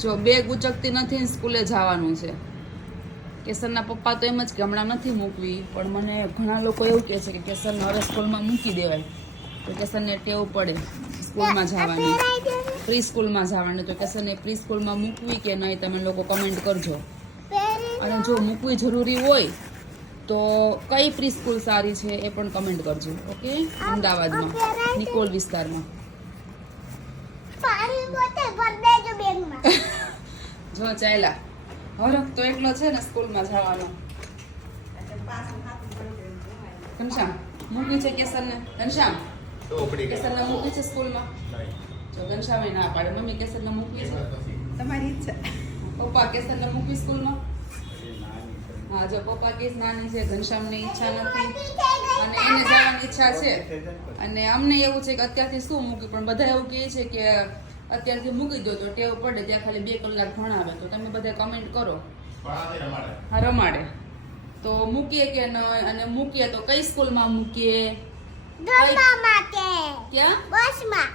જો બેગ ઉચકતી નથી, સ્કૂલે જવાનું છે. કેસરના પપ્પા તો એમ જ કે હમણાં નથી મૂકવી, પણ મને ઘણા લોકો એવું કહે છે કે કેસરને હવે સ્કૂલમાં મૂકી દેવાય, તો કેસરને ટેવ પડે સ્કૂલમાં જવાની, પ્રી સ્કૂલમાં જવાની. તો કેસરને પ્રી સ્કૂલમાં મૂકવી કે નહીં, તમે લોકો કમેન્ટ કરજો. અને જો મૂકવી જરૂરી હોય તો કઈ પ્રી સ્કૂલ સારી છે એ પણ કમેન્ટ કરજો. ઓકે, અમદાવાદમાં નિકોલ વિસ્તારમાં. જો ચાલ્યા હરખ તો એકલો છે ને સ્કૂલમાં જવાનો. ઘનશ્યામ મૂકી છે કેસરને? ઘનશ્યામ કેસરને મૂકી છે સ્કૂલમાં? જો ઘનશ્યામે ના પાડે. મમ્મી કેસરને મૂકી છે? તમારી ઈચ્છા. પપ્પા કેસરને મૂકી સ્કૂલમાં? હા, જો પપ્પા કેસ નાની છે, ઘનશ્યામની ઈચ્છા નથી અને એને જવાની ઈચ્છા છે. અને અમને એવું છે કે અત્યારથી શું મૂકી, પણ બધા એવું કહે છે કે અત્યારથી મૂકી દો તો ટેવ પડે, ત્યાં ખાલી 2 કલાક ભણાવે. તો તમે બધા કમેન્ટ કરો. હા, રમાડે તો મૂકીએ કે નહીં, અને મૂકીએ તો કઈ સ્કૂલમાં મૂકીએ? ક્યાં? બસમાં.